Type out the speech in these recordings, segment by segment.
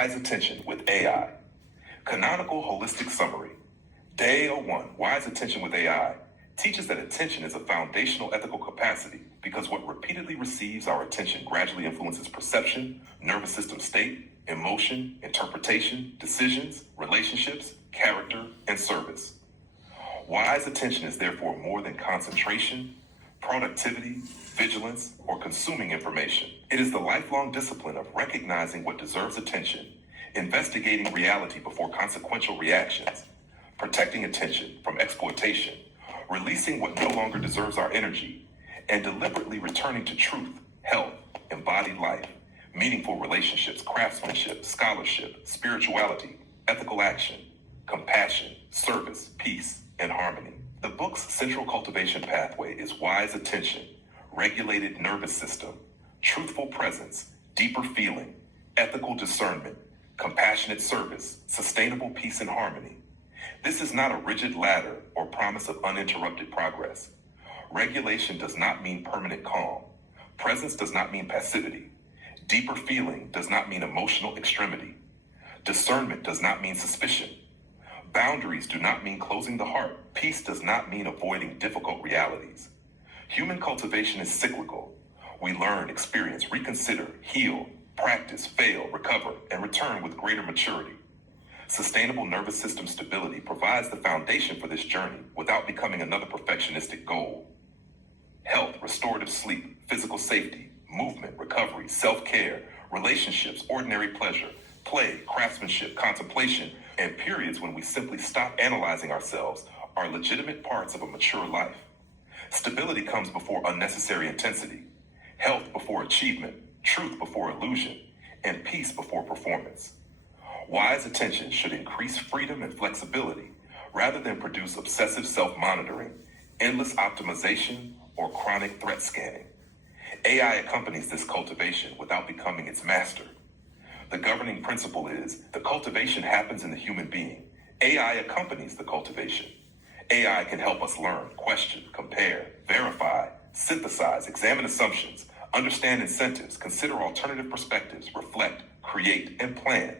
Wise Attention with AI. Canonical Holistic Summary. Day 01, Wise Attention with AI, teaches that attention is a foundational ethical capacity because what repeatedly receives our attention gradually influences perception, nervous system state, emotion, interpretation, decisions, relationships, character, and service. Wise attention is therefore more than concentration, productivity, vigilance, or consuming information. It is the lifelong discipline of recognizing what deserves attention, investigating reality before consequential reactions, protecting attention from exploitation, releasing what no longer deserves our energy, and deliberately returning to truth, health, embodied life, meaningful relationships, craftsmanship, scholarship, spirituality, ethical action, compassion, service, peace, and harmony. The book's central cultivation pathway is wise attention, regulated nervous system, truthful presence, deeper feeling, ethical discernment, compassionate service, sustainable peace and harmony. This is not a rigid ladder or promise of uninterrupted progress. Regulation does not mean permanent calm. Presence does not mean passivity. Deeper feeling does not mean emotional extremity. Discernment does not mean suspicion. Boundaries do not mean closing the heart. Peace does not mean avoiding difficult realities. Human cultivation is cyclical. We learn, experience, reconsider, heal, practice, fail, recover, and return with greater maturity. Sustainable nervous system stability provides the foundation for this journey without becoming another perfectionistic goal. Health, restorative sleep, physical safety, movement, recovery, self-care, relationships, ordinary pleasure, play, craftsmanship, contemplation, and periods when we simply stop analyzing ourselves are legitimate parts of a mature life. Stability comes before unnecessary intensity, health before achievement, truth before illusion, and peace before performance. Wise attention should increase freedom and flexibility rather than produce obsessive self-monitoring, endless optimization, or chronic threat scanning. AI accompanies this cultivation without becoming its master. The governing principle is the cultivation happens in the human being. AI accompanies the cultivation. AI can help us learn, question, compare, verify, synthesize, examine assumptions, understand incentives, consider alternative perspectives, reflect, create, and plan.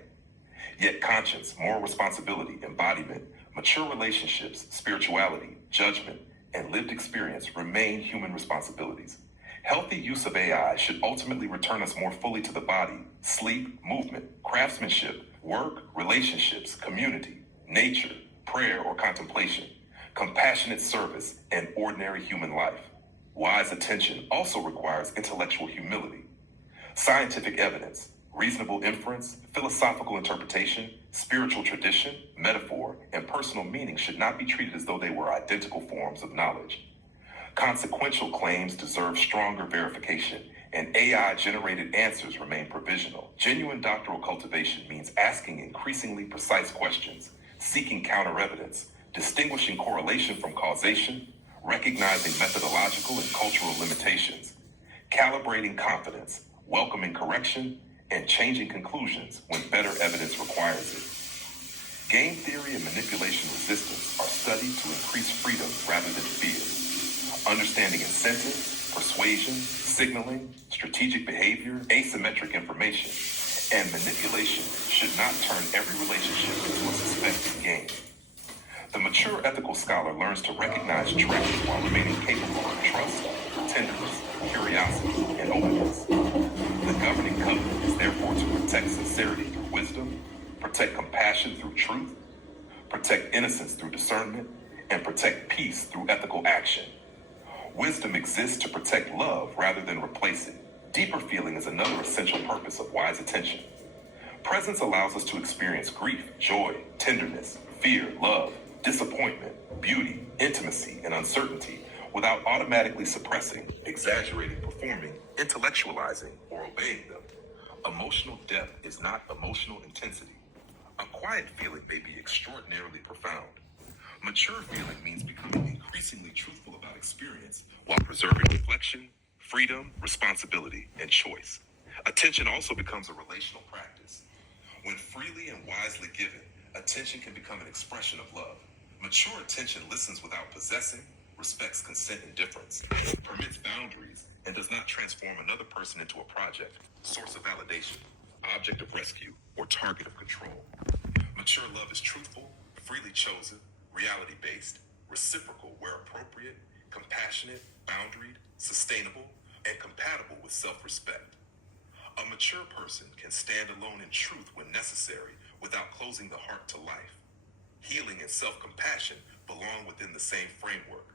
Yet conscience, moral responsibility, embodiment, mature relationships, spirituality, judgment, and lived experience remain human responsibilities. Healthy use of AI should ultimately return us more fully to the body, sleep, movement, craftsmanship, work, relationships, community, nature, prayer or contemplation, compassionate service, and ordinary human life. Wise attention also requires intellectual humility. Scientific evidence, reasonable inference, philosophical interpretation, spiritual tradition, metaphor, and personal meaning should not be treated as though they were identical forms of knowledge. Consequential claims deserve stronger verification, and AI-generated answers remain provisional. Genuine doctoral cultivation means asking increasingly precise questions, seeking counter-evidence, distinguishing correlation from causation, recognizing methodological and cultural limitations, calibrating confidence, welcoming correction, and changing conclusions when better evidence requires it. Game theory and manipulation resistance are studied to increase freedom rather than fear. Understanding incentive, persuasion, signaling, strategic behavior, asymmetric information, and manipulation should not turn every relationship into a suspected game. The mature ethical scholar learns to recognize treasures while remaining capable of trust, tenderness, curiosity, and openness. The governing covenant is therefore to protect sincerity through wisdom, protect compassion through truth, protect innocence through discernment, and protect peace through ethical action. Wisdom exists to protect love rather than replace it. Deeper feeling is another essential purpose of wise attention. Presence allows us to experience grief, joy, tenderness, fear, love, disappointment, beauty, intimacy, and uncertainty without automatically suppressing, exaggerating, performing, intellectualizing, or obeying them. Emotional depth is not emotional intensity. A quiet feeling may be extraordinarily profound. Mature feeling means becoming increasingly truthful about experience while preserving reflection, freedom, responsibility, and choice. Attention also becomes a relational practice. When freely and wisely given, attention can become an expression of love. Mature attention listens without possessing, respects consent and difference, permits boundaries, and does not transform another person into a project, source of validation. object of rescue, or target of control. Mature love is truthful, freely chosen, reality-based, reciprocal where appropriate, compassionate, boundaried, sustainable, and compatible with self-respect. A mature person can stand alone in truth when necessary without closing the heart to life. Healing and self-compassion belong within the same framework.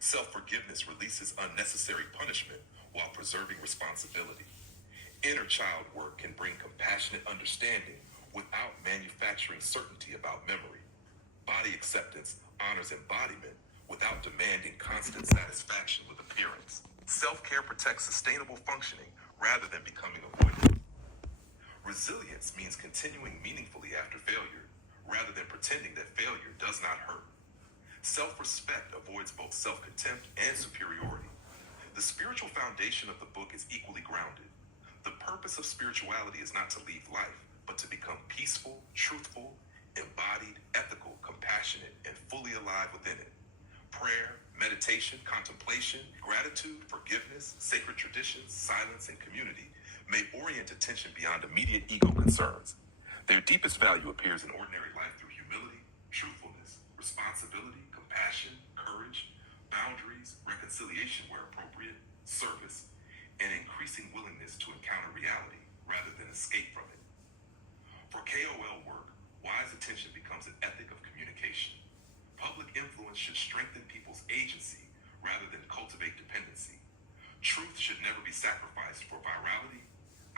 Self-forgiveness releases unnecessary punishment while preserving responsibility. Inner child work can bring compassionate understanding without manufacturing certainty about memory. Body acceptance honors embodiment without demanding constant satisfaction with appearance. Self-care protects sustainable functioning rather than becoming avoidant. Resilience means continuing meaningfully after failure, rather than pretending that failure does not hurt. Self-respect avoids both self-contempt and superiority. The spiritual foundation of the book is equally grounded. The purpose of spirituality is not to leave life, but to become peaceful, truthful, embodied, ethical, compassionate, and fully alive within it. Prayer, meditation, contemplation, gratitude, forgiveness, sacred traditions, silence, and community may orient attention beyond immediate ego concerns. Their deepest value appears in ordinary life through humility, truthfulness, responsibility, compassion, courage, boundaries, reconciliation where appropriate, service, and increasing willingness to encounter reality rather than escape from it. For KOL work, wise attention becomes an ethic of communication. Public influence should strengthen people's agency rather than cultivate dependency. Truth should never be sacrificed for virality.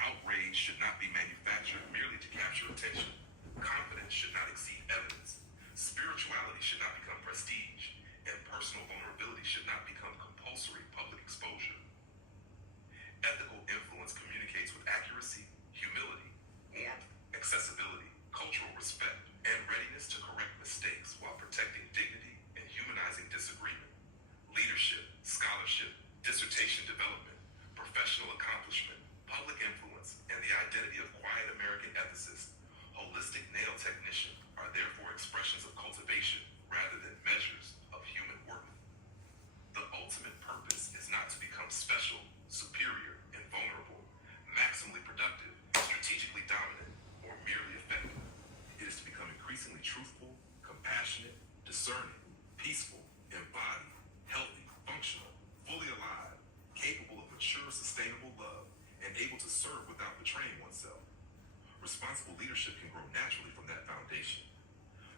Outrage should not be manufactured merely to capture attention. Confidence should not exceed evidence. Spirituality should not become prestige, and personal vulnerability should not become compulsory public exposure. Ethical influence communicates with accuracy, humility, warmth, accessibility, cultural respect, and readiness to correct mistakes while protecting dignity and humanizing disagreement. Leadership, scholarship, dissertation development, professional accomplishment, public influence, and the identity of quiet American ethicist, holistic nail technician are therefore expressions of cultivation rather than measures of human worth. The ultimate purpose is not to become special, superior, and vulnerable, maximally productive, strategically dominant, or merely effective. It is to become increasingly truthful, compassionate, discerning, peaceful, embodied, healthy, functional, fully alive, capable of mature, sustainable love, and able to serve without betraying oneself. Responsible leadership can grow naturally from that foundation.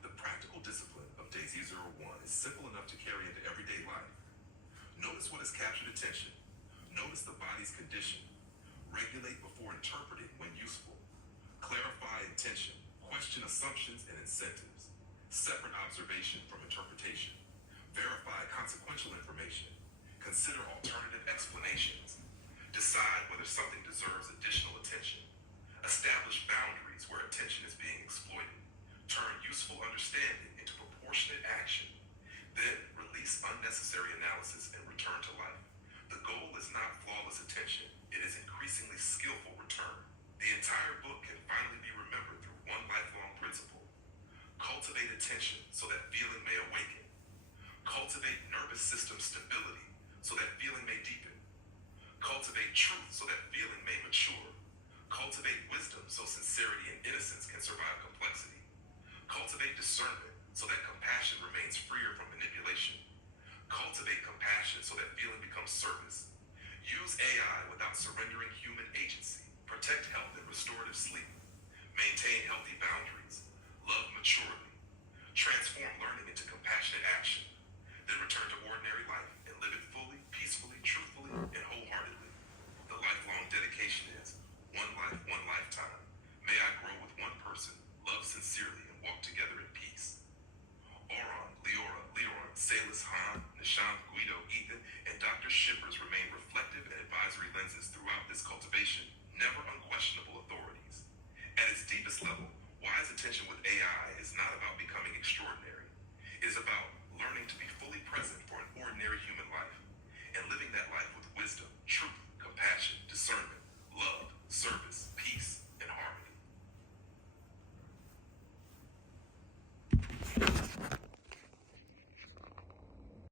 The practical discipline of Day 001 is simple enough to carry into everyday life. Notice what has captured attention. Notice the body's condition. Regulate before interpreting when useful. Clarify intention. Question assumptions and incentives. Separate observation from interpretation. Verify consequential information. Consider alternative explanations. Decide whether something deserves additional attention. Establish boundaries where attention is being exploited. Turn useful understanding into proportionate action. Then release unnecessary analysis and return to life. The goal is not flawless attention. It is increasingly skillful return. The entire book can finally be remembered through one lifelong principle. Cultivate attention so that feeling may awaken. Cultivate nervous system stability so that feeling may deepen. Cultivate truth so that feeling may mature. Cultivate wisdom so sincerity and innocence can survive complexity. Cultivate discernment so that compassion remains freer from manipulation. Cultivate compassion so that feeling becomes service. Use AI without surrendering human agency. Protect health and restorative sleep. Maintain